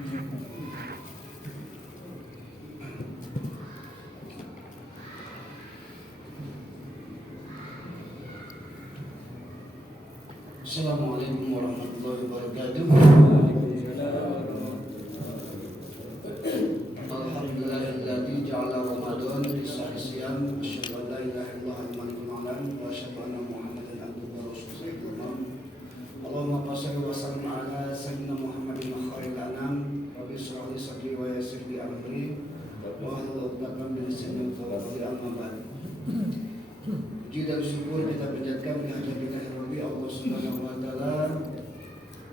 Assalamualaikum warahmatullahi wabarakatuh. Alhamdulillahilladzi ja'ala Ramadan fi syahri siyam. Asyhadu an la ilaha illallah al-malikul a'lam wa asyhadu anna Muhammadan abduhu wa rasuluhu. Allahumma shalli wa sallim ala sayyidina Muhammadin khairil anam. Rabbi shrah li sadri wa yassir li amri wa hlul 'uqdatam min lisani yafqahu qawli. Amma ba'd. Puji dan syukur kita panjatkan kehadirat Rabbi Allah Subhanahu wa taala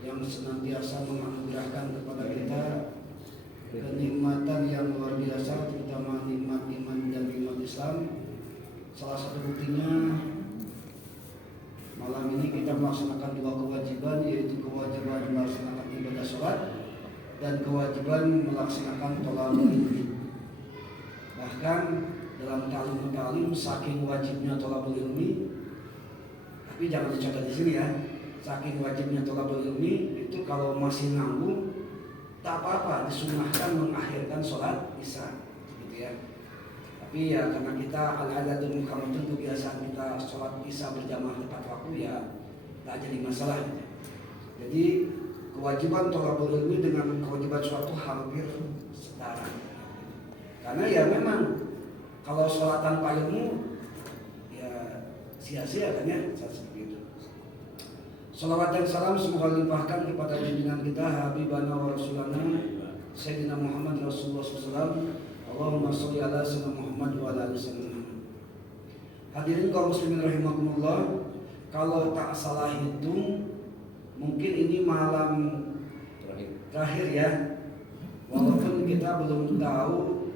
yang senantiasa menganugerahkan kepada kita kenikmatan yang luar biasa, terutama nikmat iman dan nikmat Islam. Salah satu buktinya malam ini kita melaksanakan dua kewajiban, yaitu kewajiban melaksanakan ibadah sholat dan kewajiban melaksanakan thalabul ilmi. Bahkan dalam ta'lim saking wajibnya thalabul ilmi, tapi jangan dicatat di sini ya. Saking wajibnya thalabul ilmi itu kalau masih nanggung tak apa-apa, disunahkan mengakhirkan sholat isya, gitu ya. Tapi ya karena kita al-adatul muhammadun, kebiasaan kita sholat isya berjamaah tepat waktu, ya tak jadi masalah. Jadi kewajiban thalabul ilmi dengan kewajiban sholat itu hampir setara. Karena ya memang kalau sholat tanpa ilmu ya sia-sia kan ya, seperti itu. Salawat dan salam semoga limpahkan kepada junjungan kita Habibana wa Rasulana Sayyidina Muhammad Rasulullah SAW. Allahumma sholli ala sayyidina Muhammad wa ala ali sayyidina Muhammad. Hadirin kaum muslimin rahimakumullah, kalau tak salah hitung mungkin ini malam terakhir ya. Walaupun kita belum tahu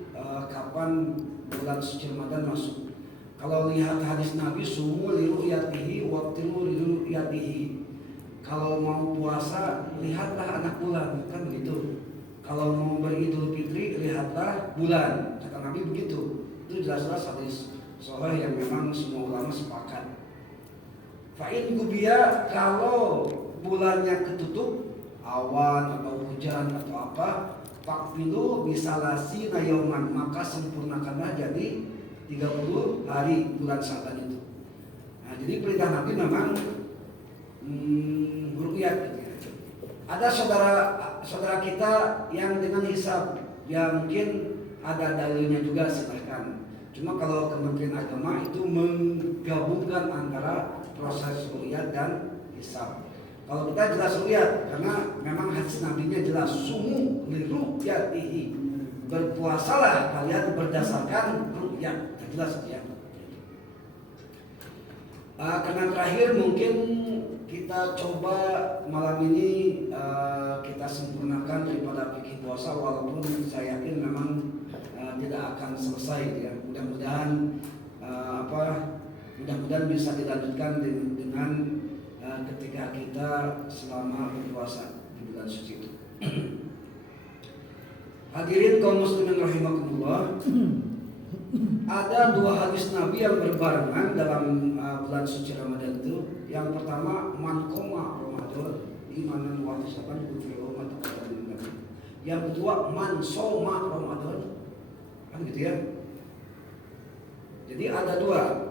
kapan bulan suci Ramadan masuk. Kalau lihat hadis Nabi, sumu liru'yatihi waqtilu liru'yatihi. Kalau mau puasa, lihatlah anak bulan, kan begitu. Kalau mau beridul fitri, lihatlah bulan. Kata Nabi begitu. Itu jelas-jelas hadis sahih yang memang semua ulama sepakat. Fa'in gubiya, kalau bulannya ketutup, awan atau hujan atau apa, fakbilu bisalasi nayoman, maka sempurnakanlah jadi 30 hari bulan Sya'ban itu. Nah, jadi perintah Nabi memang ru'yat. Ada saudara kita yang dengan hisab, ya mungkin ada dalilnya juga, silahkan. Cuma kalau Kementerian Agama itu menggabungkan antara proses ru'yat dan hisab. Kalau kita jelas ru'yat, karena memang hadis Nabi-nya jelas, sumu liru'yatihi, berpuasalah kalian berdasarkan ru'yat, jelas ya. Karena terakhir mungkin kita coba malam ini kita sempurnakan daripada fikih puasa, walaupun saya yakin memang tidak akan selesai ya. Mudah-mudahan mudah-mudahan bisa dilanjutkan dengan ketika kita selama berpuasa di bulan suci itu. Hadirin kaum muslimin rahimakumullah, ada dua hadis Nabi yang berbarengan dalam bulan suci Ramadan itu. Yang pertama, man qoma Ramadan imanan wa ihtisaban ghufira lahu ma taqaddama min dhanbihi. Yang kedua, man shoma Ramadan. Kan gitu ya. Jadi ada dua.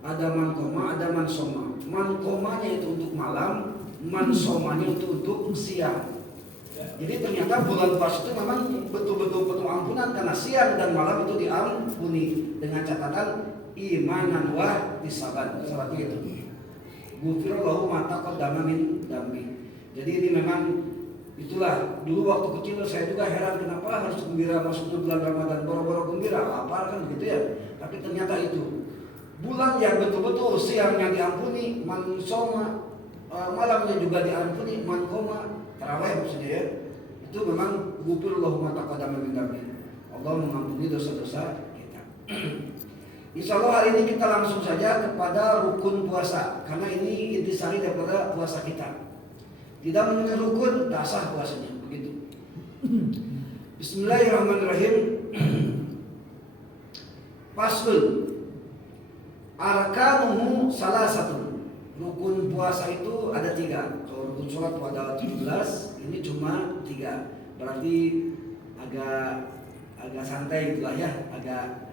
Ada man qoma, ada man shoma. Man qomanya itu untuk malam, man shomanya itu untuk siang. Jadi ternyata bulan puasa itu memang betul-betul penuh ampunan, karena siang dan malam itu diampuni dengan catatan imanan wa ihtisaban. Syaratnya itu. Ghufira lahu ma taqaddama min dhanbi. Jadi ini memang itulah, dulu waktu kecil saya juga heran kenapa harus gembira masuk ke bulan Ramadan, boro-boro gembira, lapar kan gitu ya. Tapi ternyata itu bulan yang betul-betul siangnya diampuni, man shoma, malamnya juga diampuni, man qoma, tarawih maksudnya ya. Itu memang ghufira lahu ma taqaddama min dhanbi. Allah mengampuni dosa-dosa kita. Insya Allah hari ini kita langsung saja kepada rukun puasa, karena ini intisari daripada puasa kita. Tidak memenuhi rukun, tak sah puasanya, begitu. Bismillahirrahmanirrahim. Faslun arkanuhu salah satu. Rukun puasa itu ada 3. Kalau rukun sholat ada 17, ini cuma 3. berarti agak santai gitulah ya, agak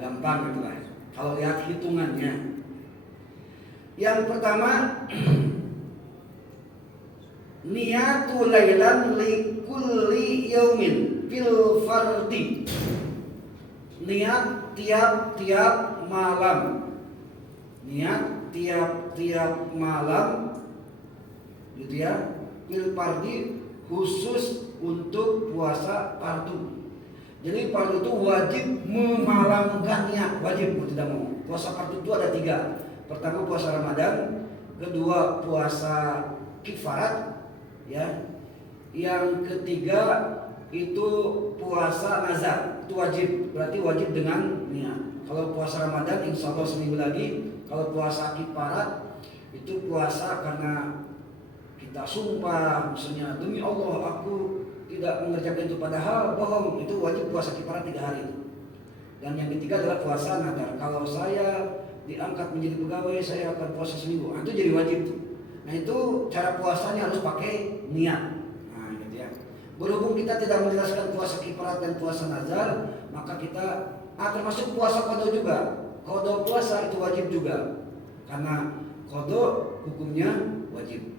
gampang gitulah. Kalau lihat hitungannya, yang pertama niatu lailan likulli yaumin fil fardi, niat tiap-tiap malam, niat tiap-tiap malam gitu ya, fil fardi khusus untuk puasa fardu. Jadi fardu itu wajib memalamkan niat, wajib mau tidak mau. Puasa fardu itu ada 3. Pertama puasa Ramadan, kedua puasa kifarat, ya. Yang ketiga itu puasa nazar, itu wajib, berarti wajib dengan niat. Kalau puasa Ramadan insya Allah seminggu lagi. Kalau puasa kifarat itu puasa karena kita sumpah, misalnya demi Allah aku tidak mengerjakan itu, padahal bohong, itu wajib puasa kifarat 3 hari itu. Dan yang ketiga adalah puasa nazar. Kalau saya diangkat menjadi pegawai, saya akan puasa seminggu. Itu jadi wajib tuh. Nah itu cara puasanya harus pakai niat. Nah gitu ya. Berhubung kita tidak menjelaskan puasa kifarat dan puasa nazar, maka kita termasuk puasa qada juga. Qada puasa itu wajib juga, karena qada hukumnya wajib.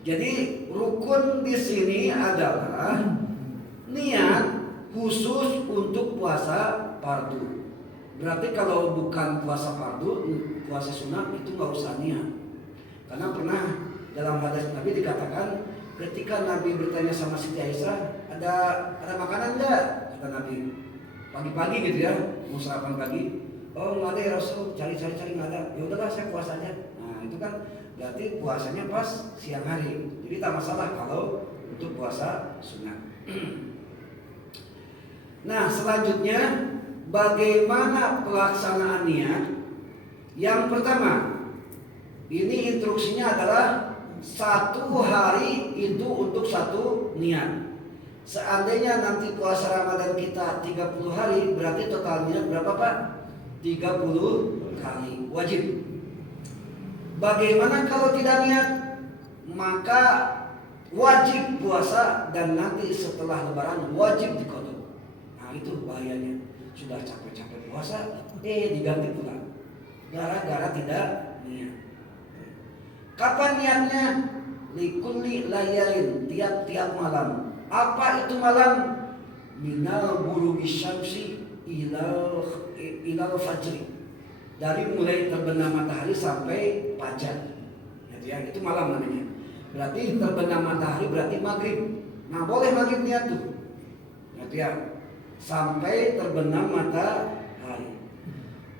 Jadi rukun di sini adalah niat khusus untuk puasa fardu. Berarti kalau bukan puasa fardu, puasa sunat itu nggak usah niat. Karena pernah dalam hadis Nabi dikatakan ketika Nabi bertanya sama Siti Aisyah, ada makanan nggak? Kata Nabi, pagi-pagi gitu ya, mau sarapan pagi. Oh nggak ada ya Rasul, cari nggak ada. Ya udahlah saya puasa aja. Nah itu kan berarti puasanya pas siang hari. Jadi tak masalah kalau untuk puasa sunat. Nah selanjutnya bagaimana pelaksanaan niat? Yang pertama, ini instruksinya adalah 1 hari itu untuk 1 niat. Seandainya nanti puasa Ramadan kita 30 hari, berarti totalnya berapa Pak? 30 kali wajib. Bagaimana kalau tidak niat? Maka wajib puasa dan nanti setelah lebaran wajib diqadha. Nah itu bahayanya. Sudah capek-capek puasa, diganti pula gara-gara tidak niat. Kapan niatnya? Likulli layalin, tiap-tiap malam. Apa itu malam? Minal ghurubi syamsi ilal fajri. Dari mulai terbenam matahari sampai fajar. Ya, itu malam namanya. Berarti terbenam matahari berarti maghrib. Nah boleh maghrib niat tuh. Ya, sampai terbenam matahari.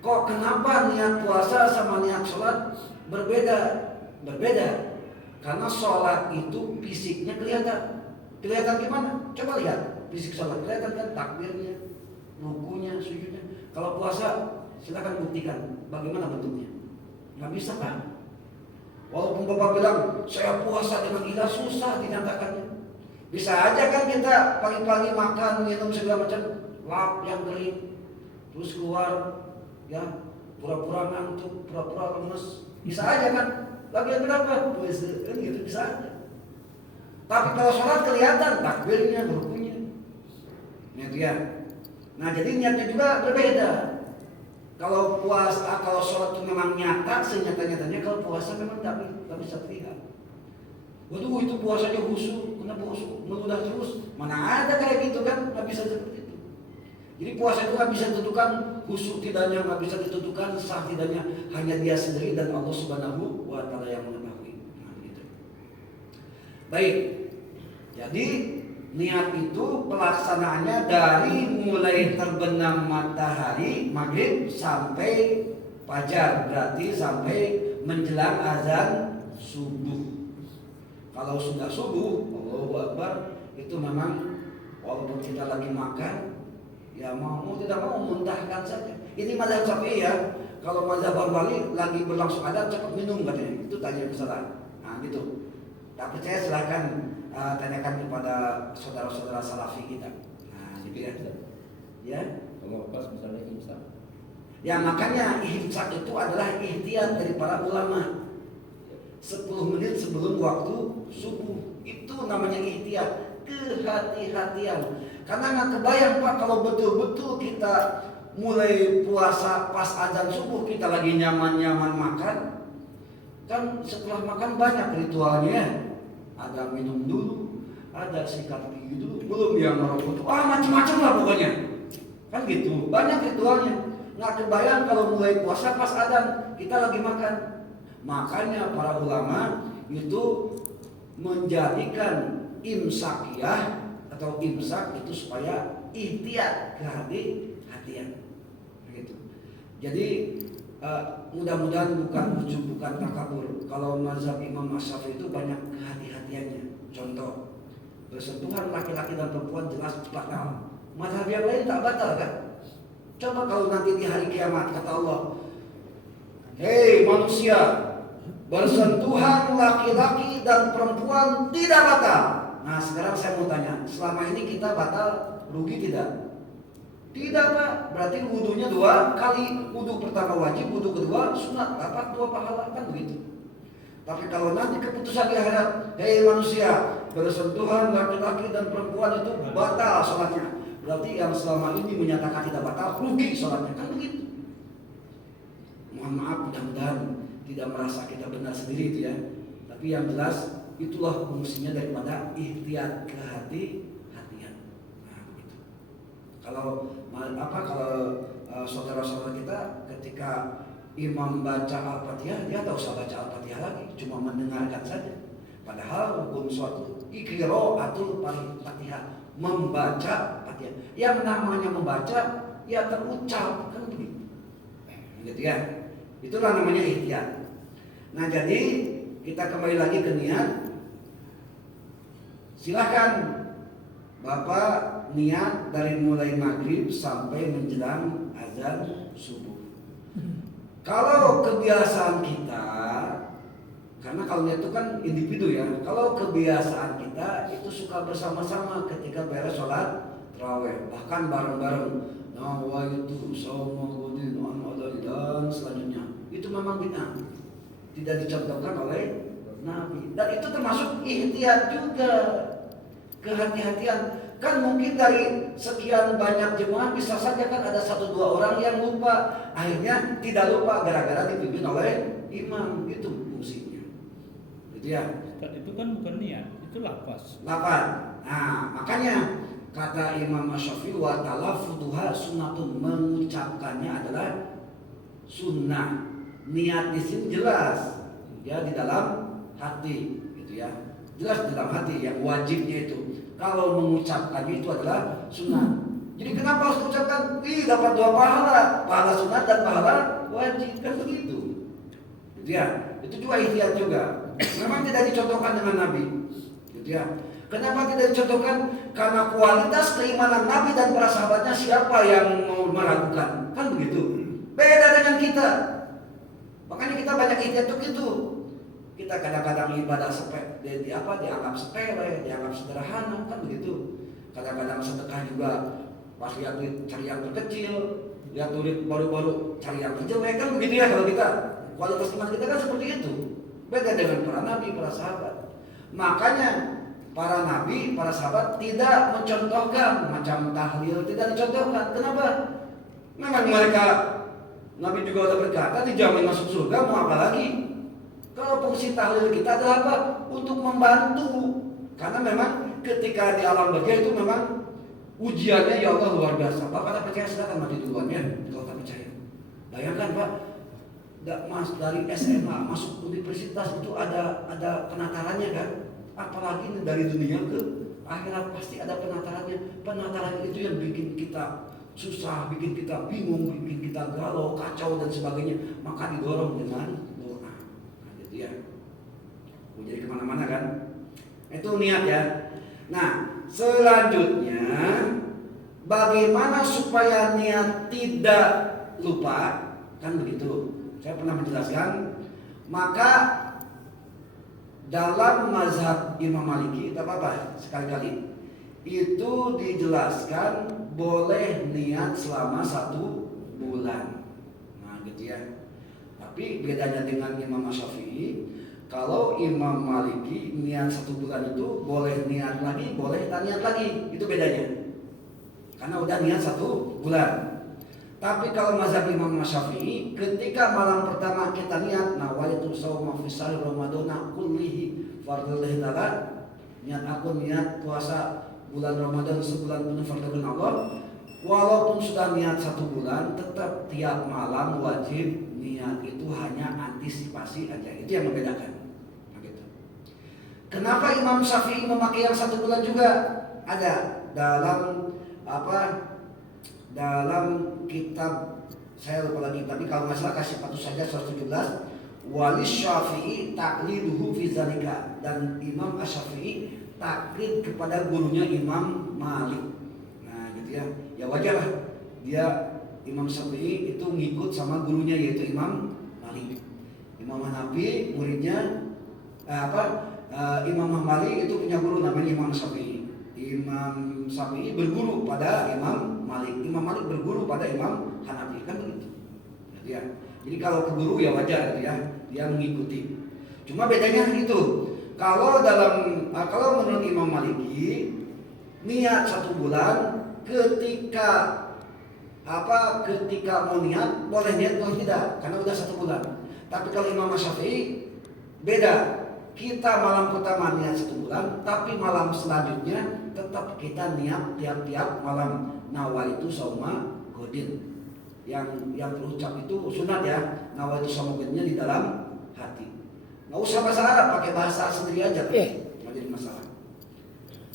Kok kenapa niat puasa sama niat sholat berbeda? Berbeda. Karena sholat itu fisiknya kelihatan. Kelihatan gimana? Coba lihat fisik sholat, kelihatan kan takbirnya, rukunya, sujudnya. Kalau puasa silakan buktikan bagaimana bentuknya. Nggak bisa kan? Walaupun Bapak bilang saya puasa dengan ikhlas, susah dinyatakannya. Bisa aja kan kita pagi-pagi makan, minum segala macam, lap yang kering, terus keluar, ya pura-pura ngantuk, pura-pura lemes, bisa aja kan? Bagian berapa? Puasa, kan gitu bisa aja. Tapi kalau sholat kelihatan takbirnya, rukunya, gitu ya. Nah jadi niatnya juga berbeda. Kalau puasa, kalau sholat itu memang nyata, senyata-nyatanya. Kalau puasa memang tak bisa terlihat. Waduh itu puasanya khusyuk, kenapa khusyuk? Meludah terus, mana ada kayak gitu kan? Nggak bisa seperti itu. Jadi puasa itu nggak bisa ditentukan khusyuk tidaknya, nggak bisa ditentukan sah tidaknya. Hanya dia sendiri dan Allah Subhanahu wa Ta'ala yang mengetahui. Nah, gitu. Baik, jadi niat itu pelaksanaannya dari mulai terbenam matahari maghrib sampai fajar, berarti sampai menjelang azan subuh. Kalau sudah subuh, Allahu Akbar, itu memang walaupun kita lagi makan, ya mau tidak mau muntahkan saja. Ini mazhab Syafi'i ya. Kalau mazhab Hambali lagi berlangsung adan cepat minum katanya. Itu tanya kesalahan. Nah gitu. Tak percaya silahkan tanyakan kepada saudara-saudara salafi kita. Nah, gitu ya. Ya. Kalau pas misalnya imsak. Ya makanya imsak itu adalah ikhtiar dari para ulama. 10 menit sebelum waktu subuh itu namanya ikhtiar. kehati-hatian. Karena nggak kebayang Pak kalau betul-betul kita mulai puasa pas azan subuh kita lagi nyaman-nyaman makan. Kan setelah makan banyak ritualnya. Ada minum dulu, ada sikat gigi dulu, belum yang merokok. Macam-macam lah pokoknya. Kan gitu, banyak ritualnya. Nggak kebayang kalau mulai puasa pas azan kita lagi makan. Makanya para ulama itu menjadikan imsakiyah atau imsak itu supaya ihtiyat kehati-hatian. Begitu. Jadi mudah-mudahan bukan ujub, bukan takabur. Kalau mazhab Imam Asy-Syafi'i itu banyak kehati-hatiannya. Contoh, bersentuhan laki-laki dan perempuan jelas batal. Mazhab yang lain tak batal kan? Coba kalau nanti di hari kiamat kata Allah, hei manusia, bersentuhan laki-laki dan perempuan tidak batal. Nah sekarang saya mau tanya, selama ini kita batal rugi tidak? Tidak Pak, berarti wudunya 2 kali. Wudu pertama wajib, wudu kedua sunat, dapat 2 pahala, kan begitu. Tapi kalau nanti keputusan di akhirat, hei manusia, bersentuhan laki-laki dan perempuan itu batal sholatnya, berarti yang selama ini menyatakan tidak batal rugi sholatnya, kan begitu. Mohon maaf, mudah-mudahan tidak merasa kita benar sendiri itu ya. Tapi yang jelas itulah fungsinya daripada ihtiyat kehati-hatian. Nah, begitu. Kalau saudara-saudara kita ketika imam baca Al-Fatihah, dia tak usah baca Al-Fatihah lagi, cuma mendengarkan saja. Padahal hukum suatu qiraatul Fatihah, membaca Fatihah. Yang namanya membaca ya terucap, kan begitu. Gitu ya. Itulah namanya ihtiyat. Nah, jadi kita kembali lagi ke niat. Silakan Bapak niat dari mulai maghrib sampai menjelang azan subuh. Kalau kebiasaan kita, karena kalau itu kan individu ya. Kalau kebiasaan kita itu suka bersama-sama ketika beres sholat tarawih, bahkan bareng-bareng. Nawaitu saumaghudin dan selanjutnya. Itu memang bid'ah. Tidak dicontohkan oleh Nabi. Dan itu termasuk ihtiyat juga. Kehati-hatian. Kan mungkin dari sekian banyak jemaah bisa saja kan ada 1-2 orang yang lupa. Akhirnya tidak lupa gara-gara dipimpin oleh imam. Itu fungsinya. Gitu ya. Itu kan bukan niat, itu lafaz. Lafaz. Nah, makanya kata Imam Asy-Syafi'i wa talaffuduha sunnatun, mengucapkannya adalah sunnah. Niat di sini jelas ya di dalam hati gitu ya. Jelas di dalam hati yang wajibnya itu. Kalau mengucapkannya itu adalah sunnah. Jadi kenapa harus mengucapkan? Dapat 2 pahala, pahala sunnah dan pahala wajib, kan begitu. Gitu ya. Itu juga ihtiyat juga. Memang tidak dicontohkan dengan Nabi. Gitu ya. Kenapa tidak dicontohkan? Karena kualitas keimanan Nabi dan para sahabatnya siapa yang mau meragukan? Kan begitu. Beda dengan kita. Makanya kita banyak ihtiyat itu. Kita kadang-kadang ibadah dianggap sepele, dianggap sederhana, kan begitu. Kadang-kadang sedekah juga pas lihat duit cari yang terkecil, lihat duit baru-baru cari yang terjelek, kan begitu ya kalau kita. Kualitas iman kita kan seperti itu. Beda dengan para nabi, para sahabat. Makanya para nabi, para sahabat tidak mencontohkan macam tahlil, tidak dicontohkan. Kenapa? Memang mereka, Nabi juga sudah berkata dijamin masuk surga, mau apa lagi? Kalau fungsi tahlil kita adalah apa? Untuk membantu. Karena memang ketika di alam barzakh itu memang ujiannya ya Allah luar biasa. Bapak tak percaya silakan mati duluan ya kalau tak percaya. Bayangkan Pak, dari SMA masuk universitas itu ada penatarannya kan? Apalagi dari dunia ke akhirat pasti ada penatarannya. Penataran itu yang bikin kita susah, bikin kita bingung, bikin kita galau, kacau dan sebagainya. Maka didorong dengan doa. Nah, gitu ya. Jadi kemana-mana kan? Itu niat ya. Nah, selanjutnya bagaimana supaya niat tidak lupa? Kan begitu. Saya pernah menjelaskan. Maka dalam mazhab Imam Maliki, tak apa-apa sekali-kali itu dijelaskan boleh niat selama 1 bulan. Nah gitu ya. Tapi bedanya dengan Imam Asy-Syafi'i, Kalau Imam Maliki niat 1 bulan itu boleh niat lagi, boleh tak niat lagi, itu bedanya. Karena udah niat 1 bulan. Tapi kalau mazhab Imam Syafi'i, ketika malam pertama kita niat nawaitu shauma fi shahr ramadhana kullihi fardhu hilal, niat aku niat puasa bulan Ramadan sebulan penuh fardhu Allah. Walaupun sudah niat 1 bulan, tetap tiap malam wajib niat, itu hanya antisipasi aja. Itu yang membedakan. Kenapa Imam Syafi'i memakai yang 1 bulan juga? Ada dalam dalam kitab, saya lupa lagi, tapi kalau nggak salah kasih patuh saja 117. Walis Syafi'i taqliduhu fi zalika, dan Imam Asy-Syafi'i taklid kepada gurunya Imam Malik. Nah, gitu ya. Ya wajar lah dia Imam Syafi'i itu ngikut sama gurunya yaitu Imam Malik. Imam Hanafi muridnya Imam Malik itu punya guru namanya Imam Syafi'i. Imam Syafi'i berguru pada Imam Malik. Imam Malik berguru pada Imam Hanafi, kan begitu. Jadi kalau ke guru ya wajar gitu ya, dia mengikuti. Cuma bedanya itu. Kalau menurut Imam Maliki niat 1 bulan ketika mau niat boleh niat boleh tidak karena udah 1 bulan. Tapi kalau Imam Syafi'i beda. Kita malam pertama niat 1 bulan, tapi malam selanjutnya tetap kita niat tiap-tiap malam. Nawaitu shauma godin. Yang berucap itu sunat ya. Nawaitu shauma godinnya di dalam hati. Nggak usah bahasa Arab, pakai bahasa sendiri aja. Nggak jadi masalah.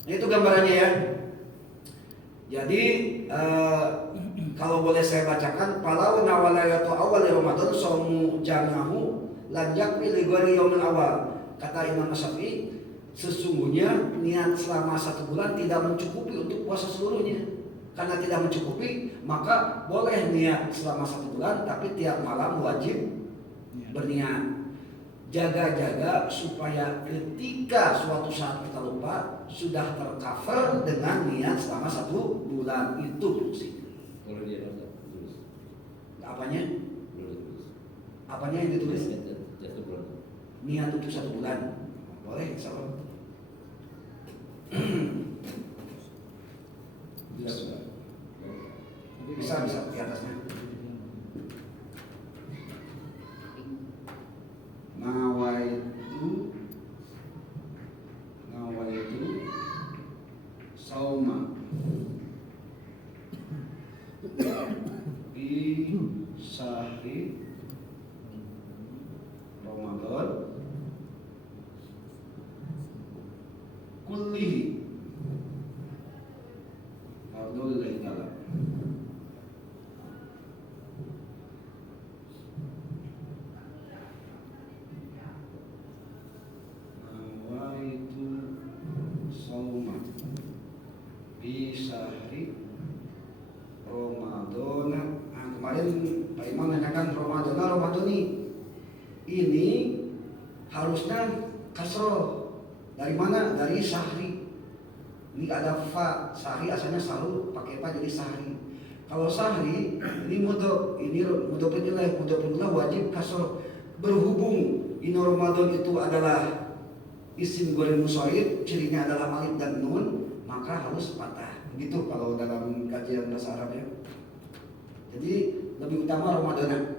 Nah, itu gambarannya ya. Jadi kalau boleh saya bacakan, palau nawalayatu awal Ramadan shaumu jamahu lan yakfi li ghairi yaumil awal. Kata Imam Syafi'i, sesungguhnya niat selama 1 bulan tidak mencukupi untuk puasa seluruhnya. Karena tidak mencukupi, maka boleh niat selama 1 bulan, tapi tiap malam wajib berniat. Jaga-jaga supaya ketika suatu saat kita lupa, sudah tercover dengan niat selama 1 bulan. Itu fungsinya. Kalau dia tulis. Apanya? Tulis. Apanya yang ditulis? Jatuh bulan. Niat untuk 1 bulan. Boleh, insyaallah. Bisa di atasnya. Nawaitu sauma fi syahri Ramadan kullihi fardhulillahi ta'ala. Nawaitu sauma fi syahri Ramadan. Nah, kemarin Pak Imam menanyakan Ramadhani ini harusnya kasroh. Dari mana? Dari syahri. Ini ada fa, syahri asalnya sahur, pakai fa jadi syahri. Kalau syahri ini mudhof, ini mudhof ilaih wajib kasroh. Berhubung ini Ramadan itu adalah isim goreng musoid, cirinya adalah alif dan nun, maka harus patah. Begitu kalau dalam kajian bahasa Arab ya. Jadi lebih utama Ramadan.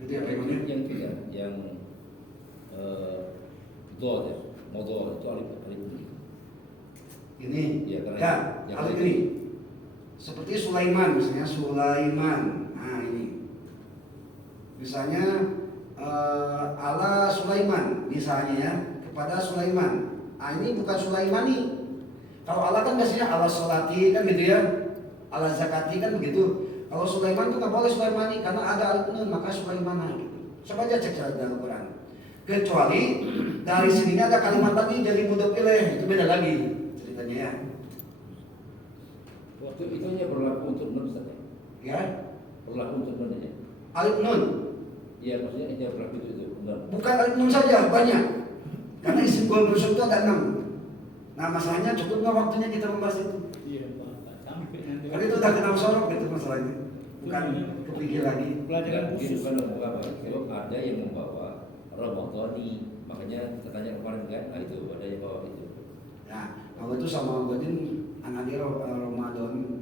Gitu ya Pak Imam. Yang tidak, yang dot ya, modal itu alif ini. Ini Ya, karena ya, yang alif lain. ini. Seperti Sulaiman, misalnya Sulaiman. Nah ini. Misalnya ala Sulaiman, misalnya ya, kepada Sulaiman. Nah ini bukan Sulaimani. Kalau Allah kan biasanya ala sholati kan gitu ya, ala zakati kan begitu. Kalau Sulaiman itu nggak boleh Sulaimani karena ada alif nun, maka Sulaimana gitu. Coba aja cek dalam Al-Quran. Kecuali dari sininya ada kalimat lagi jadi mudhof ilaih, itu beda lagi ceritanya ya. Waktu itu hanya berlaku untuk nun saja. Ya, Berlaku untuk nun saja. alif nun. Iya, maksudnya hanya berlaku itu nun. Bukan alif nun saja, banyak. Karena isim gol bersut itu ada 6. Nah masalahnya cukup nggak waktunya kita membahas itu? Iya, Pak. Sampai nanti. Karena itu udah kenal sorok gitu masalahnya. Bukan kepikir lagi. Pelajaran Mungkin khusus. bukan membawa, sebab ada yang membawa Ramadhani Makanya kita tanya kemarin kan, nah itu ada yang bawa itu. Nah, kalau itu sama Godin anadi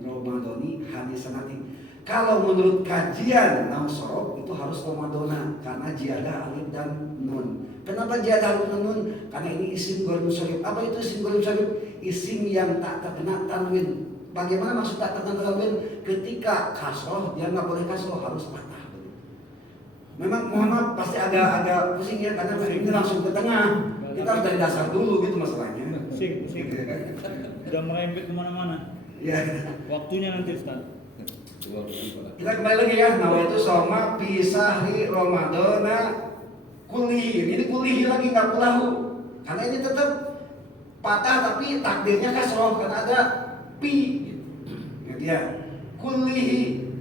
Romadoni hadis sanati. Kalau menurut kajian Nausorob itu harus Romadona karena jiada alif dan nun. Kenapa jiada alif dan nun? Karena ini isim gorim syarif. Apa itu isim gorim syarif? Isim yang tak terkena tanwin. Bagaimana maksud tak terkena tanwin? Ketika kasroh dia nggak boleh kasroh, harus patah. Memang Muhammad pasti agak pusing ya karena ini langsung ke tengah. Kita harus dari dasar dulu gitu masalahnya. Pusing. Udah merembet kemana-mana. Iya. Waktunya nanti Ustaz. Kita kembali lagi ya, nawaitu soma pisahri Ramadana kulihi. Ini kulihi lagi nggak kulahu, karena ini tetap patah tapi takdirnya kasroh karena ada pi. Gitu ya. Kulihi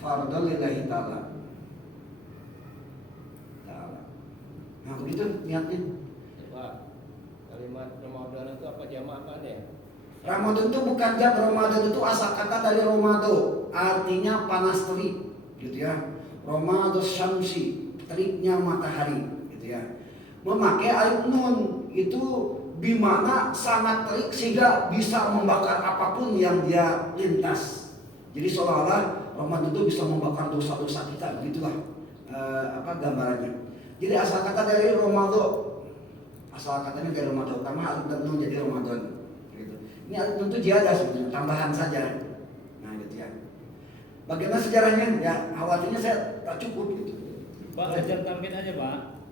fardhu lillahi ta'ala. Nah begitu niatnya. Pak, kalimat Ramadan itu apa jamaahnya? Ramadan itu bukan jam, Ramadan itu asal kata dari Romado, artinya panas terik, gitu ya. Romado syamsi, teriknya matahari, gitu ya. Memakai alif nun itu bimana sangat terik sehingga bisa membakar apapun yang dia lintas. Jadi seolah-olah Ramadan itu bisa membakar dosa-dosa kita, begitulah gambarannya. Jadi asal kata dari Romado, asal katanya dari Romado, karena alif dan nun jadi Ramadan. Ini tentu jiada sebenarnya, tambahan saja. Nah gitu ya. Bagaimana sejarahnya? Ya khawatirnya saya tak cukup gitu. Pak, kejar target aja Pak.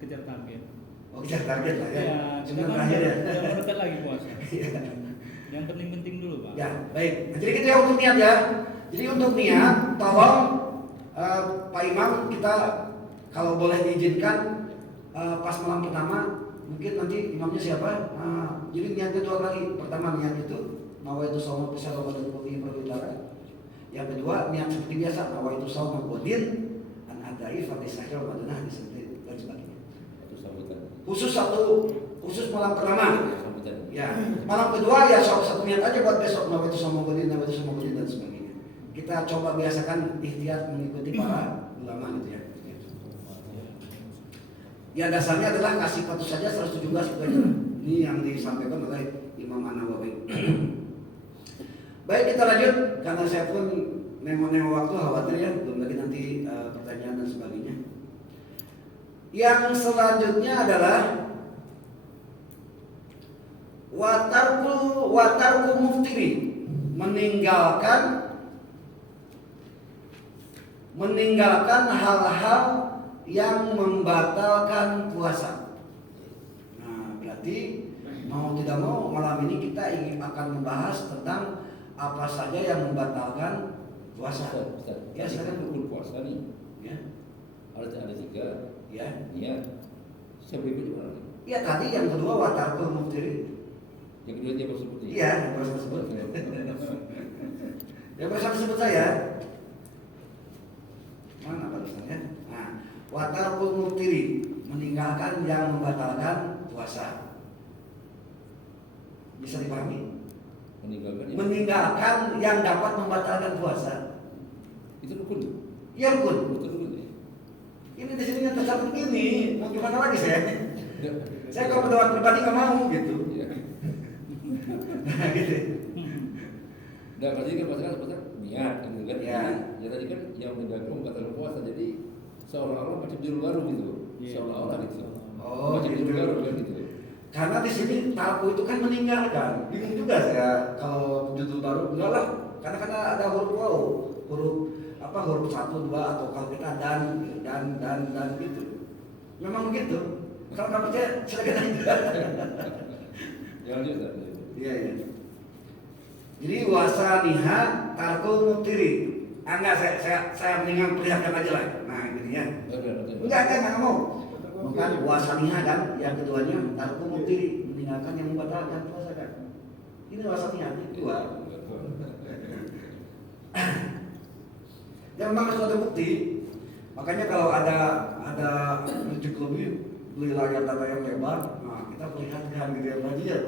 Kejar target. Oh kejar target lah ya. Ya, Cuma kita terakhir ya. udah mau dekat lagi puasa. Iya. Yang penting-penting dulu Pak. Ya baik. Nah, jadi kita untuk niat ya. Jadi untuk niat, tolong Pak Imam kita kalau boleh diizinkan pas malam pertama. Mungkin nanti imamnya siapa? Nah, jadi niatnya 2 kali. Pertama niat itu nawaitu shauma pisah Ramadan kulihi perwitara. Yang kedua niat seperti biasa nawaitu shauma godin an adai fatihah Ramadan hadis dan sebagainya. Khusus malam pertama. Ya, malam kedua ya satu niat aja buat besok nawaitu shauma godin dan sebagainya. Kita coba biasakan ikhtiar mengikuti para ulama gitu ya. Ya dasarnya adalah kasih patuh saja 117 itu aja. Ini yang disampaikan oleh Imam An-Nawawi. Baik kita lanjut karena saya pun nemo waktu khawatir ya belum lagi nanti pertanyaan dan sebagainya. Yang selanjutnya adalah watarku muftiri, meninggalkan hal-hal yang membatalkan puasa. Nah, berarti mau tidak mau malam ini kita akan membahas tentang apa saja yang membatalkan puasa. Ya sekarang rukun puasa nih. Ya. Ada 3. Ya. Niat. Siapa itu juga? Ya tadi yang kedua watarkul muftiri. Yang kedua dia baru sebut. Iya, yang baru sebut. Yang baru sebut saya. Mana balasannya? Nah, watarkul muftiri, meninggalkan yang membatalkan puasa. Bisa dipahami? Meninggalkan yang dapat membatalkan puasa. Itu rukun. Ya rukun. Rukun ya. Ini di sini tercatat begini, mau gimana lagi saya? Saya kalau pendapat pribadi nggak mau gitu. Iya. Nah, gitu. Nah, tadi kan puasa niat kan kan. Ya. Ya tadi kan yang meninggalkan membatalkan puasa jadi seolah-olah macam judul baru gitu. Iya. Seolah-olah gitu. Oh, macam gitu. judul baru kan gitu. Karena di sini talku itu kan meninggalkan. Bingung juga saya kalau judul baru enggak lah. Karena ada huruf waw, huruf 1, 2 atau kalau kita dan gitu. Memang begitu. Kalau nggak percaya silakan aja. Yang lanjut. Iya. Jadi wasaniha tarkul muftiri. Enggak, saya mendingan perlihatkan aja lah. Nah ini ya. Enggak mau. Bukan wasaniha dan yang keduanya tarkul muftiri, meninggalkan yang membatalkan puasa kan. Ini wasaniha itu. Ya memang harus ada bukti. Makanya kalau ada rujuk lebih beli layar data yang lebar, nah kita perlihatkan gitu ya.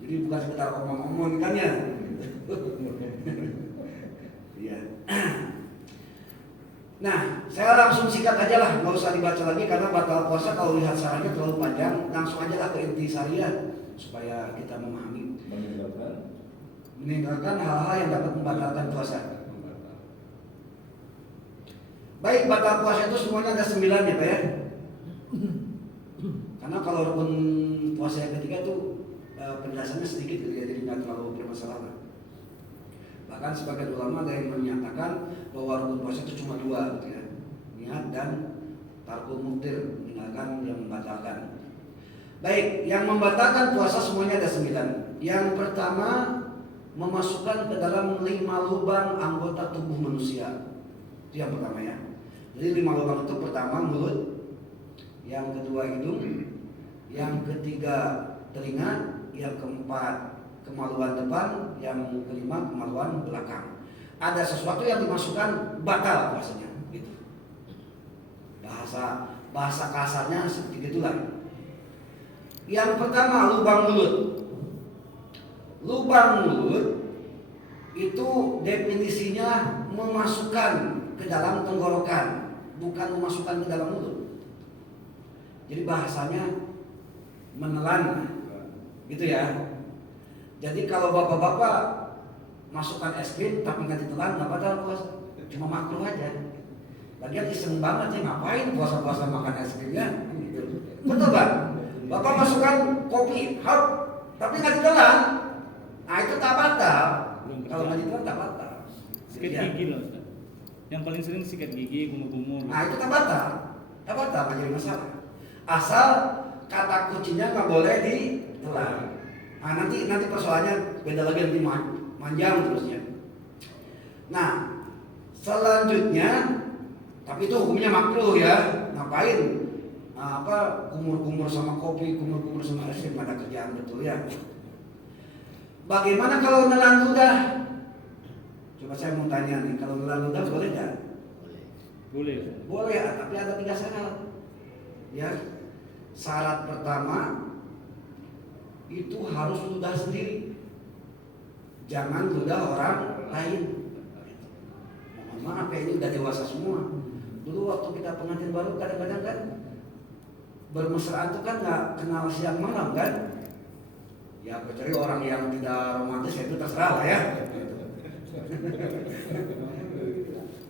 Jadi bukan sekedar omong-omong kan ya. Iya. Nah, saya langsung sikat aja lah, nggak usah dibaca lagi karena batal puasa kalau lihat sarannya terlalu panjang. Langsung aja lah ke inti syariat supaya kita memahami. Meninggalkan hal-hal yang dapat membatalkan puasa. Baik, batal puasa itu semuanya ada 9 ya Pak ya. Karena kalau rukun puasa yang ketiga itu penjelasannya sedikit gitu ya, jadi nggak terlalu bermasalah. Bahkan sebagian ulama ada yang menyatakan bahwa rukun puasa itu cuma 2 gitu ya, niat dan tarkul muftir, meninggalkan yang membatalkan. Baik, yang membatalkan puasa semuanya ada 9. Yang pertama, memasukkan ke dalam 5 lubang anggota tubuh manusia. Itu yang pertama ya. Jadi 5 lubang itu pertama mulut, yang kedua hidung, yang ketiga telinga, yang keempat kemaluan depan, yang kelima kemaluan belakang. Ada sesuatu yang dimasukkan batal puasanya, gitu. Bahasa kasarnya seperti itulah. Yang pertama lubang mulut. Lubang mulut itu definisinya memasukkan ke dalam tenggorokan, bukan memasukkan ke dalam mulut. Jadi bahasanya menelan, gitu ya. Jadi kalau bapak-bapak masukkan es krim tapi nggak ditelan, nggak batal puasa, cuma makruh aja. Lagian iseng banget ya, ngapain puasa-puasa makan es krimnya? Gitu. Betul Bang? Bapak masukkan kopi hot tapi nggak ditelan, nah itu tak batal. Kalau nggak ditelan tak batal. Sikat Ya. gigi loh Ustaz. Yang paling sering sikat gigi, kumur-kumur. Nah itu tak batal, nggak jadi masalah. Asal kata kuncinya nggak boleh ditelan. Nah nanti persoalannya beda lagi, nanti manjang terusnya. Nah selanjutnya, tapi itu hukumnya makruh ya. Ngapain kumur-kumur sama kopi, kumur-kumur sama es krim, ada kerjaan betul ya. Bagaimana kalau nelan ludah? Coba saya mau tanya nih, kalau nelan ludah boleh nggak? Boleh. Boleh, tapi ada 3 syarat. Ya, syarat pertama itu harus ludah sendiri, jangan ludah orang lain. Mohon maaf ya, ini udah dewasa semua. Dulu waktu kita pengantin baru kadang-kadang kan bermesraan itu kan nggak kenal siang malam kan? Ya kecuali orang yang tidak romantis ya itu terserah lah ya.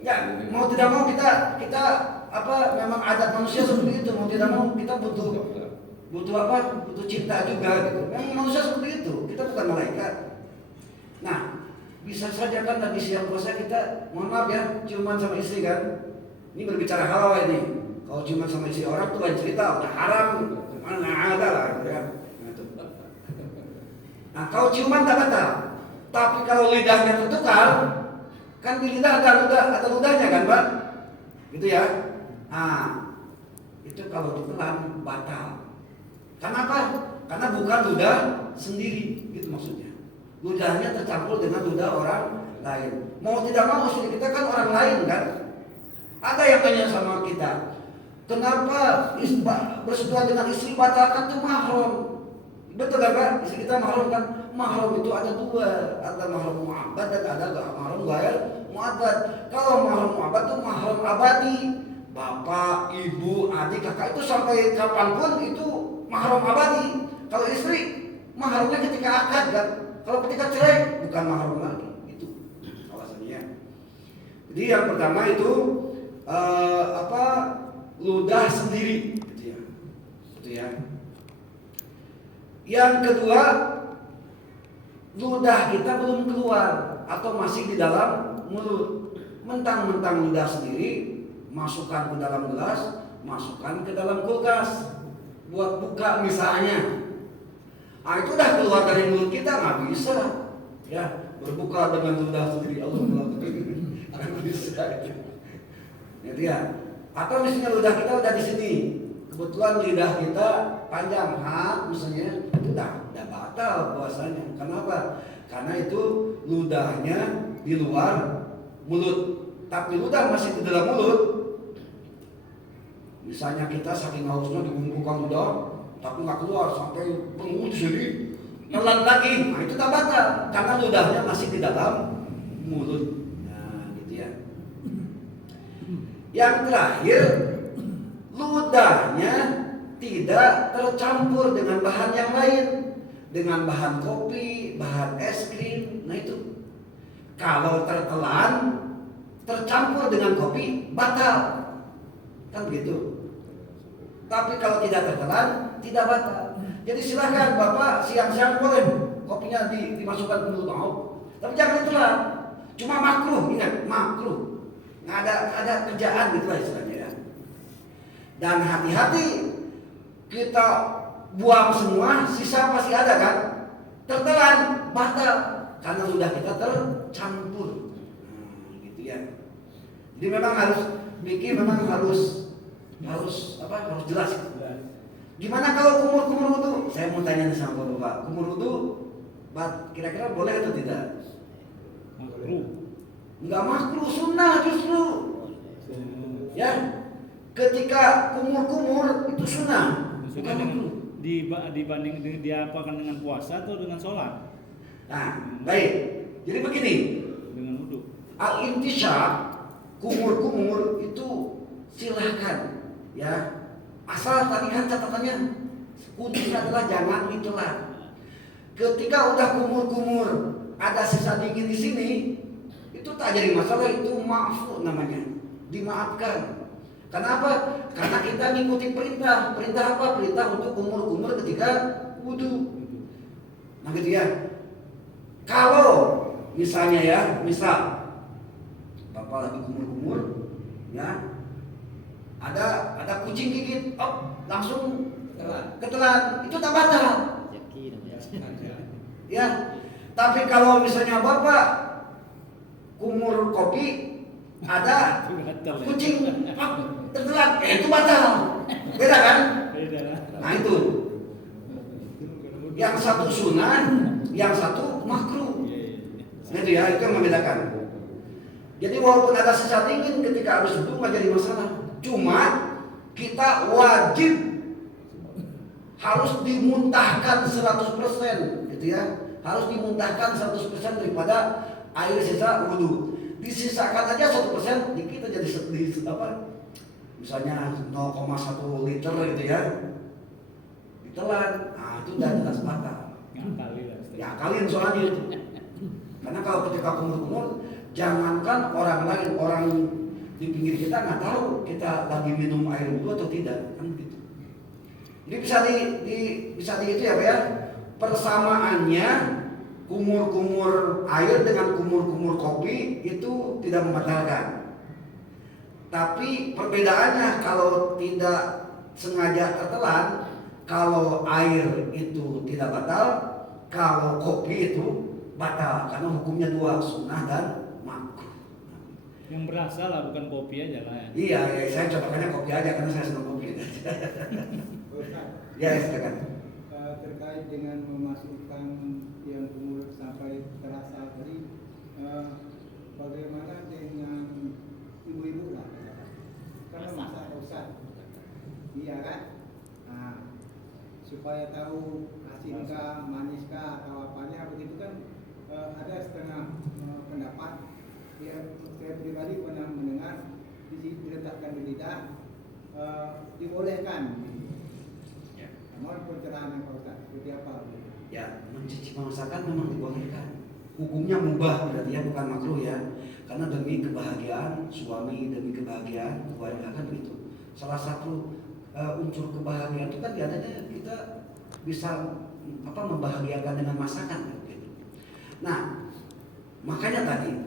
Ya mau tidak mau kita memang adat manusia seperti itu, mau tidak mau kita butuh cinta juga gitu. Memang manusia seperti itu, kita bukan malaikat. Nah bisa saja kan lagi siang puasa kita, mohon maaf ya, ciuman sama istri kan. Ini berbicara halal ini. Kalau ciuman sama istri orang tuh lain cerita, udah haram, mana ada lah gitu ya. Nah kalau ciuman tak batal, tapi kalau lidahnya tertukar, kan di lidah ada ludahnya kan Pak, gitu ya. Nah itu kalau ditelan batal. Kenapa? Karena bukan ludah sendiri, gitu maksudnya. Ludahnya tercampur dengan ludah orang lain. Mau tidak mau istri kita kan orang lain kan. Ada yang tanya sama kita, kenapa bersentuhan dengan istri batalkan itu mahram? Betul kan Pak? Istri kita mahram kan? Mahram itu ada 2, ada mahram mu'abbad dan ada mahram ghair mu'abbad. Kalau mahram mu'abbad itu mahram abadi, bapak, ibu, adik, kakak itu sampai kapanpun itu mahram abadi. Kalau istri mahramnya ketika akad kan? Kalau ketika cerai bukan mahram lagi. Itu alasannya. Jadi yang pertama itu ludah sendiri, gitu ya. Yang kedua, ludah kita belum keluar atau masih di dalam mulut. Mentang-mentang ludah sendiri, masukkan ke dalam gelas, masukkan ke dalam kulkas buat buka misalnya. Nah itu udah keluar dari mulut kita, nggak bisa ya berbuka dengan ludah sendiri. Allah nggak bisa. Jadi ya, atau misalnya ludah kita udah di sini, kebetulan lidah kita panjang, misalnya itu udah batal puasanya. Kenapa? Karena itu ludahnya di luar mulut, tapi ludah masih di dalam mulut. Misalnya kita saking hausnya dibungkukan ludah, tapi nggak keluar sampai penghuni sendiri, nelan lagi, nah itu tak batal karena ludahnya masih di dalam mulut. Nah, gitu ya. Yang terakhir, ludahnya tidak tercampur dengan bahan yang lain, dengan bahan kopi, bahan es krim. Nah itu, kalau tertelan tercampur dengan kopi batal, kan begitu. Tapi kalau tidak tertelan tidak batal. Jadi silakan Bapak siang-siang boleh kopinya dimasukkan ke mulut mau, tapi jangan ditelan. Cuma makruh, ingat makruh. Nggak ada kerjaan gitu lah istilahnya ya. Dan hati-hati, kita buang semua, sisa pasti ada kan? Tertelan, batal, karena sudah kita tercampur. Gitu ya. Jadi memang harus harus jelas. Gimana kalau kumur wudu? Saya mau tanya sama Bapak, kumur wudu kira-kira boleh atau tidak? Makruh. Enggak makruh, sunnah justru. Ya, ketika kumur itu sunnah, bukan makruh. Dibanding diapakan dengan puasa atau dengan sholat? Nah, baik. Jadi begini, Dengan wudu. al-intisyak, kumur itu silahkan, ya. Asal tadi kan catatannya kuncinya adalah jangan ditelan. Ketika udah kumur ada sisa dingin di sini, itu tak jadi masalah, itu maafu namanya, dimaafkan. Kenapa? Karena kita ngikutin perintah. Perintah apa? Perintah untuk kumur ketika wudu. Nah gitu ya. Kalau misalnya misal Bapak lagi kumur, ya, ada kucing gigit, langsung ketelan, itu tak batal. Ya, tapi kalau misalnya Bapak kumur kopi, ada kucing tertelan, itu batal. Beda kan? Beda. Nah itu, yang satu sunnah, yang satu makruh. Itu ya, itu yang membedakan. Jadi walaupun ada sisa dingin ketika habis wudu nggak jadi masalah. Cuma kita wajib harus dimuntahkan 100%, gitu ya. Harus dimuntahkan 100% daripada air sisa wudu. Disisakan aja 1%, kita jadi misalnya 0,1 liter gitu ya, ditelan, nah itu udah jelas batal. Ya kalian soalnya itu. Karena kalau ketika kumur, jangankan orang lain, orang di pinggir kita nggak tahu kita lagi minum air wudu atau tidak, kan gitu. Jadi bisa di itu ya Pak ya. Persamaannya kumur air dengan kumur kopi itu tidak membatalkan. Tapi perbedaannya kalau tidak sengaja tertelan, kalau air itu tidak batal, kalau kopi itu batal karena hukumnya dua, sunnah dan makruh. Yang berasa lah, bukan kopi aja lah ya. Iya, saya contohnya kopi aja karena saya senang kopi. Ya, silakan. Terkait dengan memasukkan yang kumur sampai terasa tadi, bagaimana dengan ibu-ibu lah? Karena masa Ustaz, iya kan? Nah, supaya tahu asinkah, maniskah atau apanya begitu kan, ada setengah pendapat. Ya, saya pribadi pernah mendengar diletakkan di lidah, dibolehkan. Mohon pencerahan Pak Ustaz, seperti apa? Ya, mencuci masakan memang dibolehkan. Hukumnya mubah berarti ya, bukan makruh ya. Karena demi kebahagiaan suami, demi kebahagiaan keluarga kan begitu. Salah satu unsur kebahagiaan itu kan diadanya kita bisa membahagiakan dengan masakan gitu. Nah, makanya tadi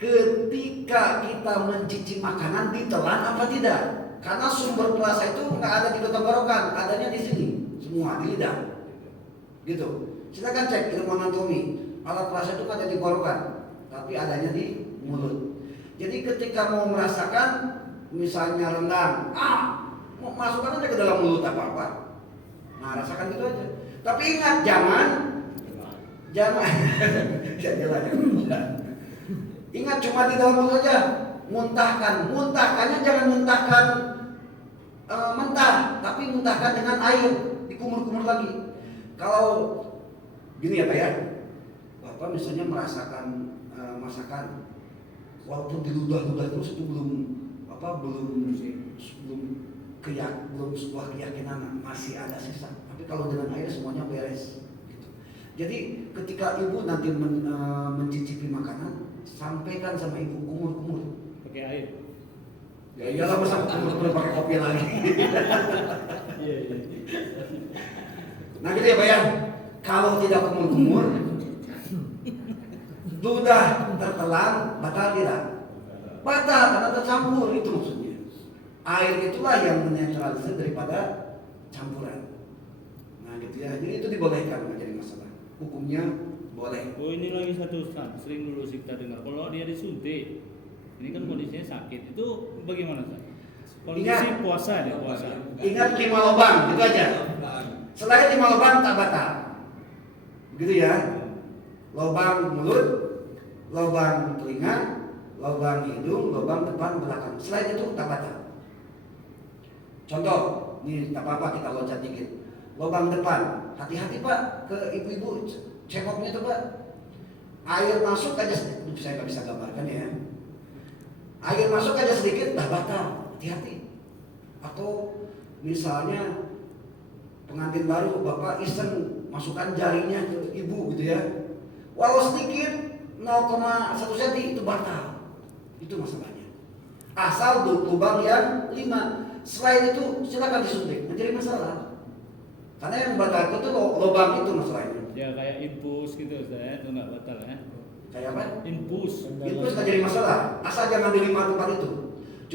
ketika kita mencicipi makanan ditelan apa tidak? Karena sumber perasa itu nggak ada di tenggorokan, adanya di sini, semua di lidah. Gitu. Silakan cek ilmu anatomi. Alat perasa itu kan ada di tenggorokan, tapi adanya di mulut. Jadi ketika mau merasakan, misalnya rendang, mau masukkan aja ke dalam mulut apa-apa. Nah, rasakan gitu aja. Tapi ingat jangan. Ingat cuma di dalam mulut aja. Muntahkannya jangan muntahkan mentah, tapi muntahkan dengan air, dikumur-kumur lagi. Kalau gini ya Pak ya, Bapak misalnya merasakan masakan, walaupun diludah-ludah terus itu belum belum sebuah keyakinan, masih ada sisa. Tapi kalau dengan air semuanya beres. Gitu. Jadi ketika ibu nanti mencicipi makanan, sampaikan sama ibu kumur-kumur. Pakai air. Ya iyalah, masa kumur-kumur pakai kopi lagi. Iya. Nah gitu ya Pak ya. Kalau tidak kumur-kumur, ludah tertelan, batal tidak? Batal karena tercampur, itu maksudnya. Air itulah yang menetralisir daripada campuran. Nah gitu ya. Jadi itu dibolehkan, nggak jadi masalah. Hukumnya boleh. Oh ini lagi satu Ustaz, sering dulu kita dengar kalau dia disuntik, ini kan kondisinya sakit, itu bagaimana Ustaz? Kondisi Ingat. puasa dia puasa. Ingat 5 lubang, itu aja. Selain 5 lubang tak batal. Begitu ya. Lubang mulut, lubang telinga, lubang hidung, lubang depan belakang. Selain itu tak batal. Contoh, ini tak apa-apa kita loncat dikit. Lubang depan, hati-hati Pak, ke ibu-ibu cengoknya tuh Pak. Air masuk aja sedikit, saya nggak bisa gambarkan ya. Air masuk aja sedikit, dah batal, hati-hati. Atau misalnya pengantin baru, Bapak iseng masukkan jarinya ke ibu gitu ya. Walau sedikit, 0,1 cm itu batal. Itu masalahnya. Asal lubang yang 5. Selain itu silakan disuntik, menjadi masalah. Karena yang batal itu lubang itu masalahnya. Ya kayak infus gitu Ustaz, itu nggak batal ya. Kayak apa? Infus. Infus nggak jadi masalah, asal jangan di 5 tempat itu.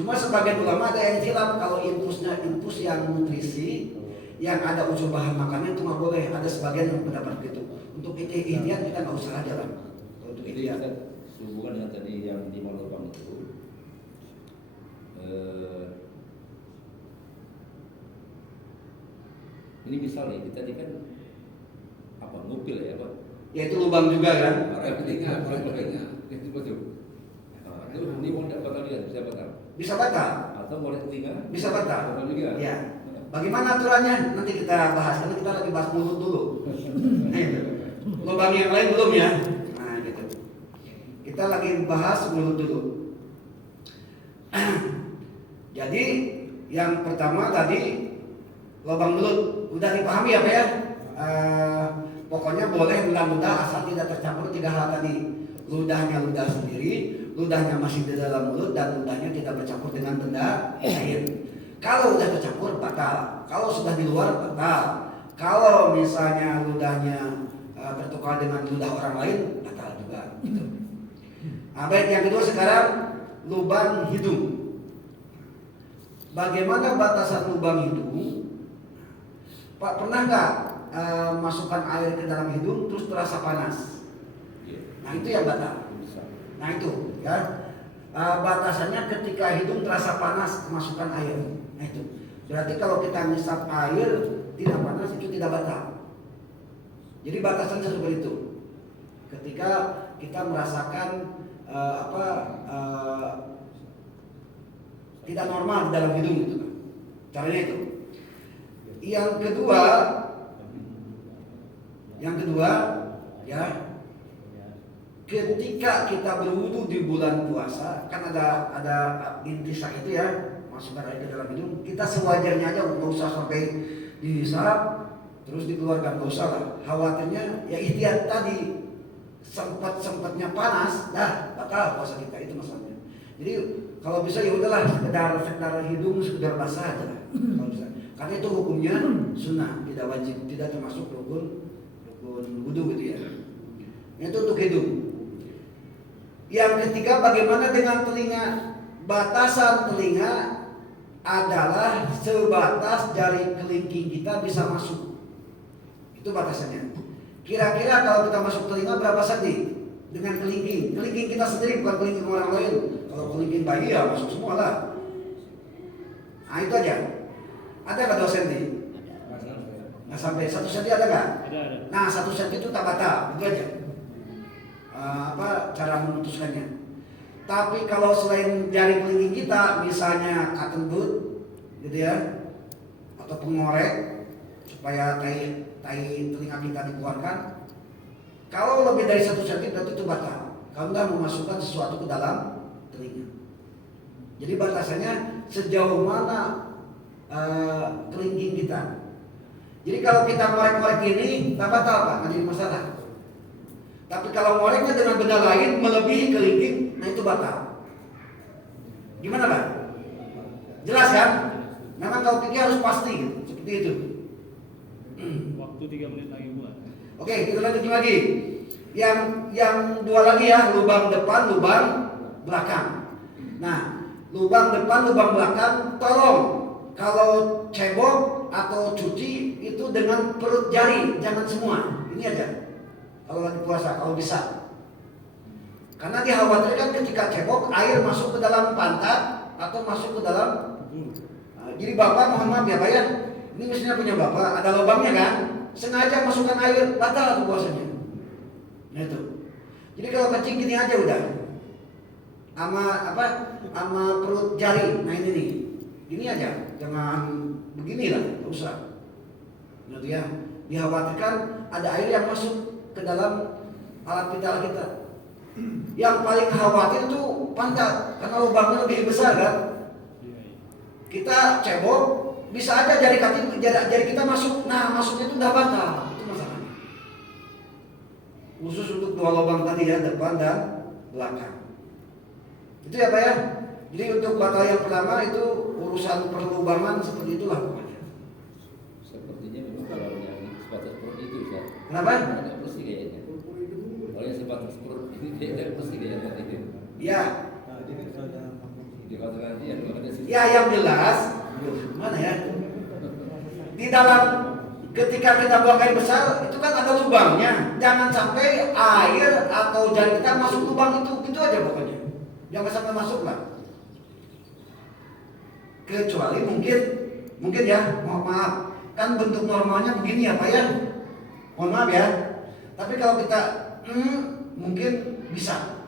Cuma sebagian ulama ada yang hilaf kalau infusnya infus yang nutrisi, yang ada unsur bahan makanan itu nggak boleh. Ada sebagian yang pendapat begitu. Untuk ikhtiar kita nggak usah aja lah. Untuk Jadi ikhtiar. Ustaz, sehubungan dengan tadi yang di lubang itu, ini misalnya kita ini kan apa ngupil ya Pak? Ya itu lubang juga kan? Orang telinga, itu betul. Nah, itu ini mau tidak batal dia, bisa batal. Bisa batal. Atau boleh telinga? Bisa batal. Batal juga. Ya. Bagaimana aturannya? Nanti kita bahas. Karena kita lagi bahas mulut dulu. Lubang yang lain belum ya? Nah gitu. Kita lagi bahas mulut dulu. Jadi yang pertama tadi lubang mulut udah dipahami ya Pak ya? Pokoknya boleh ludah asal tidak tercampur 3 hal tadi. Ludahnya ludah sendiri, ludahnya masih di dalam mulut, dan ludahnya tidak bercampur dengan benda lain. Kalau udah tercampur batal. Kalau sudah di luar batal. Kalau misalnya ludahnya tertukar dengan ludah orang lain batal juga. Gitu. Nah, baik, yang kedua sekarang lubang hidung. Bagaimana batasan lubang hidung? Pak, pernah nggak masukkan air ke dalam hidung terus terasa panas? Nah itu yang batal. Nah itu ya, batasannya ketika hidung terasa panas masukkan air. Nah itu berarti kalau kita ngisap air tidak panas itu tidak batal. Jadi batasan seperti itu. Ketika kita merasakan tidak normal di dalam hidung itu, caranya itu. Yang kedua ya, ketika kita berwudu di bulan puasa kan ada intisak itu ya, masukkan air ke dalam hidung, kita sewajarnya aja, nggak usah sampai dihisap terus dikeluarkan, nggak usah lah. Khawatirnya ya ikhtiar tadi, sempatnya panas, dah batal puasa kita, itu masalahnya. Jadi kalau bisa ya udahlah, sekedar hidung, sekedar basah aja lah kalau bisa. Karena itu hukumnya sunnah, tidak wajib, tidak termasuk rukun wudu gitu ya. Itu untuk hidung. Yang ketiga, bagaimana dengan telinga? Batasan telinga adalah sebatas jari kelingking kita bisa masuk. Itu batasannya. Kira-kira kalau kita masuk telinga berapa senti? Dengan kelingking. Kelingking kita sendiri, bukan kelingking orang lain. Kalau kelingking bayi ya masuk semua lah. Nah itu aja. Ada nggak 2 cm? Nggak sampai 1 cm ada nggak? Ada. Nah 1 cm itu tak batal, itu aja. Cara memutuskannya. Tapi kalau selain jari kelingking kita, misalnya cotton bud, gitu ya, atau pengorek supaya tai telinga kita dikeluarkan, kalau lebih dari 1 cm berarti itu batal. Kalau nggak memasukkan sesuatu ke dalam telinga. Jadi batasannya sejauh mana kelingking kita. Jadi kalau kita ngorek-ngorek ini, tak batal Pak, nggak jadi masalah. Tapi kalau ngoreknya dengan benda lain melebihi kelingking, nah itu batal. Gimana Pak? Jelas kan? Memang kalau pikir harus pasti gitu, seperti itu. Waktu 3 menit lagi buat. Oke, kita lanjut lagi. Yang dua lagi ya, lubang depan, lubang belakang. Nah, lubang depan, lubang belakang, tolong kalau cebok atau cuci itu dengan perut jari, jangan semua. Ini aja. Kalau lagi puasa, kalau bisa. Karena dikhawatirkan ketika cebok air masuk ke dalam pantat atau masuk ke dalam. Jadi bapak mohon maaf ya Pak ya, ini mesinnya punya bapak, ada lubangnya kan, sengaja masukkan air, batal tuh puasanya. Nah itu. Jadi kalau kencing gini aja udah, sama perut jari. Nah ini nih, gini aja, jangan begini lah, nggak usah. Nah ya, dikhawatirkan ada air yang masuk ke dalam alat vital kita. Yang paling khawatir tuh pantat, karena lubangnya lebih besar kan. Kita cebok, bisa aja jari kita masuk. Nah masuknya itu udah batal, itu masalahnya. Khusus untuk dua lubang tadi ya, depan dan belakang. Itu ya Pak ya. Jadi untuk batal yang pertama itu urusan perlubangan seperti itulah pokoknya. Sepertinya memang kalau yang sebatas perut itu ya. Kenapa? Ada bersih kayaknya. Kalau yang sebatas perut ini tidak bersih kayaknya tadi itu. Ya. Dikatakan dia ada sisi. Ya yang jelas, mana ya? Di dalam ketika kita buang air besar itu kan ada lubangnya. Jangan sampai air atau jari kita masuk lubang itu aja pokoknya. Jangan sampai masuk lah. Kecuali mungkin ya, mohon maaf, kan bentuk normalnya begini ya Pak ya. Mohon maaf ya. Tapi kalau kita mungkin bisa.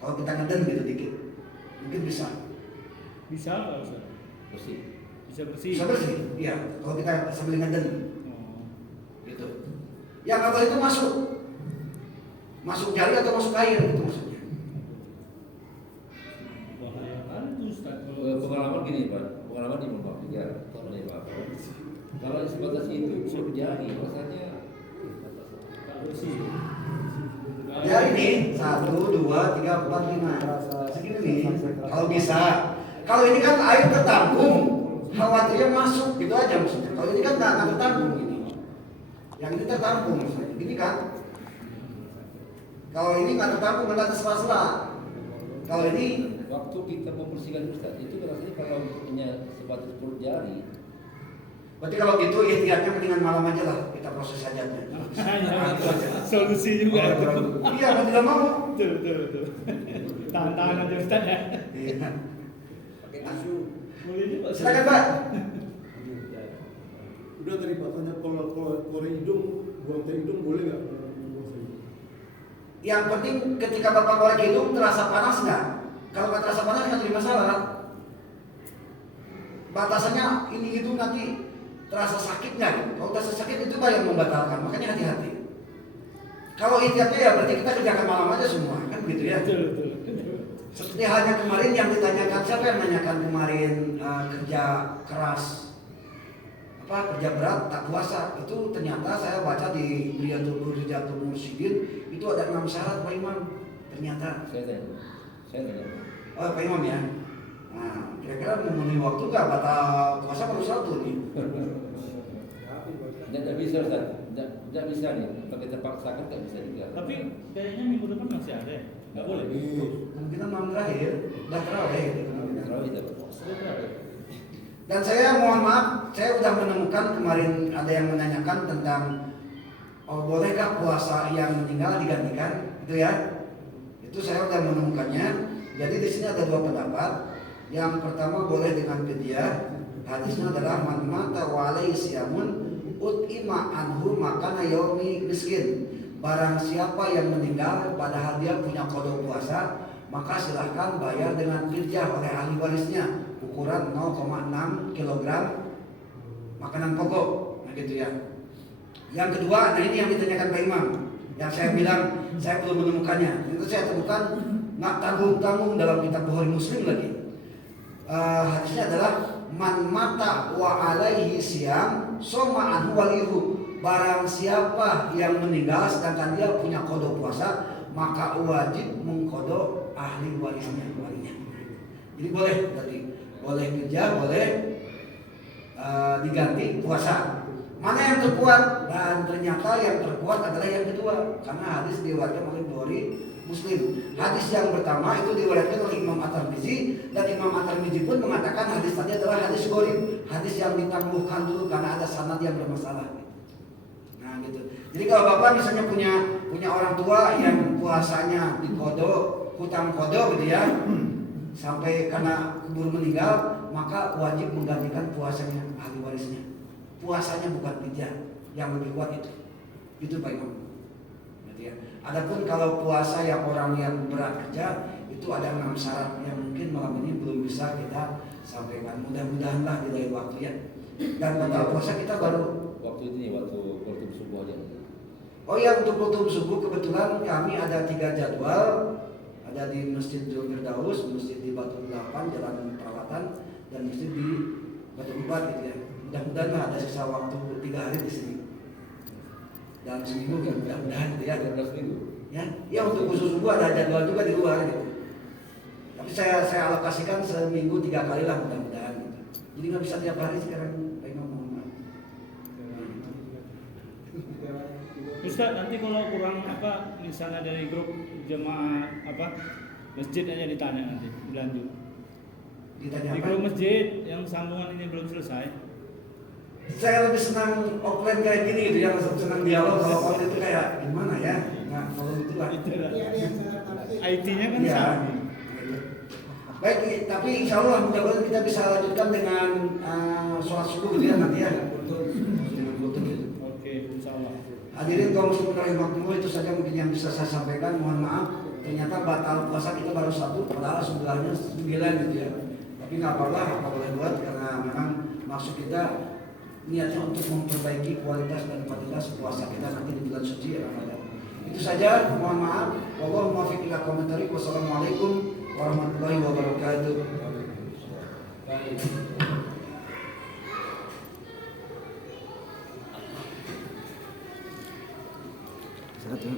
Kalau kita ngeden gitu dikit. Mungkin bisa. Bisa nggak Ustaz? Bersih. Bisa bersih. Bisa bersih. Iya, kalau kita sambil ngeden. Oh. Gitu. Yang apa itu masuk jari atau masuk air itu maksudnya. Bahaya kan itu Ustaz kalau Pengalaman gini Pak, pengalaman di Bapak ya, nih Pak. Kalau sebatas itu perut jari, rasanya kalau bersih. Jari nih 1, 2, 3, 4, 5. Segini nih. Kalau bisa. Kalau ini kan air tertampung, khawatirnya masuk gitu aja maksudnya. Kalau ini kan nggak tertampung gini. Yang ini tertampung maksudnya. Gini kan. Kalau ini nggak tertampung, nggak ada sela-sela. Kalau ini waktu kita membersihkan Ustaz itu rasanya kalau punya sebatas perut jari. berarti kalau gitu ikhtiarnya mendingan malam aja lah kita proses hajatnya. Solusi juga. Iya, kalau tidak mau. Betul. Tahan-tahan aja Ustaz ya. Iya. Pakai tisu. Boleh juga. Silakan Pak. Udah tadi Pak tanya kalau korek hidung, buang teh hidung boleh nggak? Yang penting ketika Bapak korek hidung terasa panas nggak? Kalau nggak terasa panas nggak jadi masalah. Batasannya ini itu nanti terasa sakit nggak? Gitu. Kalau terasa sakit itu yang membatalkan. Makanya hati-hati. Kalau ikhtiarnya ya berarti kita kerjakan malam aja semua, kan begitu ya? Betul. Seperti halnya kemarin yang ditanyakan, siapa yang menanyakan kemarin kerja keras, kerja berat, tak puasa. Itu ternyata saya baca di Riyatul Mursyidin itu ada 6 syarat Pak Imam. Ternyata. Saya tanya. Oh Pak Imam ya. Nah, kira-kira memenuhi waktu nggak batal puasa baru 1 nih? Tidak bisa Ustaz. Tidak bisa nih. Kalau kita paksakan tidak bisa juga. Tapi kayaknya minggu depan masih ada ya? Nggak boleh. Kemungkinan malam terakhir, udah terawih gitu. Terawih itu. Sudah terawih. Dan saya mohon maaf, saya sudah menemukan kemarin ada yang menanyakan tentang bolehkah puasa yang meninggal digantikan, itu ya. Itu saya sudah menemukannya. Jadi di sini ada 2 pendapat. Yang pertama boleh dengan fidyah. Hadisnya adalah man mata wa alaihi siyamun ut'ima anhu makana yaumi miskin. Barang siapa yang meninggal padahal dia punya qada puasa, maka silahkan bayar dengan fidyah oleh ahli warisnya, ukuran 0,6 kg makanan pokok. Nah gitu ya. Yang kedua, nah ini yang ditanyakan Pak Imam, yang saya bilang saya belum menemukannya. Itu saya temukan nggak tanggung-tanggung dalam kitab Bukhari Muslim lagi. Hadisnya adalah man mata wa alaihi siyam soma anhu walihu. Barang siapa yang meninggal sedangkan dia punya qada puasa, maka wajib mengqada ahli warisnya, walinya. Jadi boleh tadi, boleh kerja, boleh diganti puasa. Mana yang terkuat? Dan ternyata yang terkuat adalah yang kedua, karena hadis diriwayatkan oleh Bukhari Muslim. Hadis yang pertama itu diriwayatkan oleh Imam At-Tirmizi, dan Imam At-Tirmizi pun mengatakan hadis tadi adalah hadis gharib, hadis yang ditangguhkan dulu karena ada sanad yang bermasalah. Nah gitu. Jadi kalau bapak misalnya punya orang tua yang puasanya dikodok, hutang kodok gitu ya, sampai karena keburu meninggal, maka wajib menggantikan puasanya ahli warisnya. Puasanya bukan fidyah, yang lebih kuat itu Pak Imam. Gitu ya. Adapun kalau puasa yang orang yang berat kerja, itu ada 6 syarat yang mungkin malam ini belum bisa kita sampaikan. Mudah-mudahan lah di lain waktu ya. Dan batal puasa kita baru Waktu ini waktu subuh aja. Oh ya, untuk kultum subuh kebetulan kami ada 3 jadwal. Ada di Masjid Jul Firdaus, Masjid di Batu 8 Jalan Perawatan, dan Masjid di Batu 4 gitu ya. Mudah-mudahan ada sisa waktu 3 hari di sini. Dalam seminggu kan mudah-mudahan gitu ya. 12 minggu. Ya untuk khusus subuh ada jadwal juga di luar gitu. Tapi saya alokasikan seminggu 3 kali lah mudah-mudahan gitu. Jadi nggak bisa tiap hari sekarang. Baik, mohon maaf. Ustaz, nanti kalau kurang misalnya dari grup jemaah masjid aja ditanya nanti berlanjut. Ditanya Di apa? grup masjid yang sambungan ini belum selesai. Saya lebih senang offline kayak gini gitu ya, senang dialog. Kalau online itu kayak gimana ya? Nah kalau itulah. IT-nya kan Iya. sama. Baik, tapi insya Allah mudah-mudahan kita bisa lanjutkan dengan sholat subuh gitu ya nanti ya. Dengan kultum gitu. Oke, insyaallah. Hadirin kaum muslimin rahimakumullah, itu saja mungkin yang bisa saya sampaikan. Mohon maaf, ternyata batal puasa kita baru 1, padahal sebenarnya 9 gitu ya. Tapi nggak apa-apa boleh buat, karena memang maksud kita niatnya untuk memperbaiki kualitas dan kuantitas puasa kita nanti di bulan suci Ramadan. Itu saja, mohon maaf. Wallahu muwaffiq ila aqwamit thoriq. Wassalamualaikum warahmatullahi wabarakatuh. Satu.